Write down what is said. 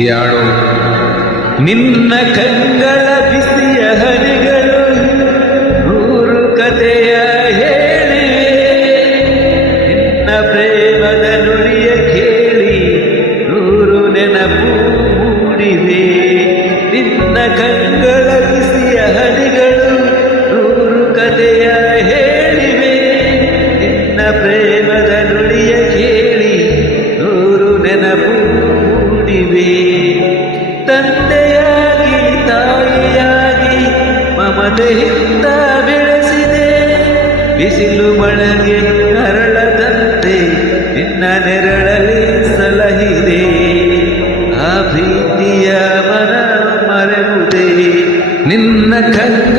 ಯಾಳು ನಿನ್ನ ಕಂಗಳ ಬಿಸಿಯ ಹನಿಗಳು ನೂರು ಕಥೆಯ ಹೇಳಿವೆ, ನಿನ್ನ ಪ್ರೇಮದ ನುಡಿಯ ಕೇಳಿ ನೂರು ನೆನಪು ಮೂಡಿವೆ. ನಿನ್ನ ಕಂಗಳ ಬಿಸಿಯ ಹನಿಗಳು ನೂರು ಕಥೆಯ ಹೇಳಿವೆ, ನಿನ್ನ ಪ್ರೇಮದ ನುಡಿಯ ಕೇಳಿ ನೂರು ನೆನಪು ಮೂಡಿವೆ. ತಂದೆಯಾಗಿ ತಾಯಿಯಾಗಿ ಮಮತೆಯಿಂದ ಬೆಳೆಸಿದೆ, ಬಿಸಿಲು ಮಳೆಗೆ ಅರಳದಂತೆ ನಿನ್ನ ನೆರಳಲ್ಲಿ ಸಲಹಿದೆ. ಆ ಪ್ರೀತಿಯ ಮನ ಮರೆಯುವುದೇ ನಿನ್ನ ಕಂಗ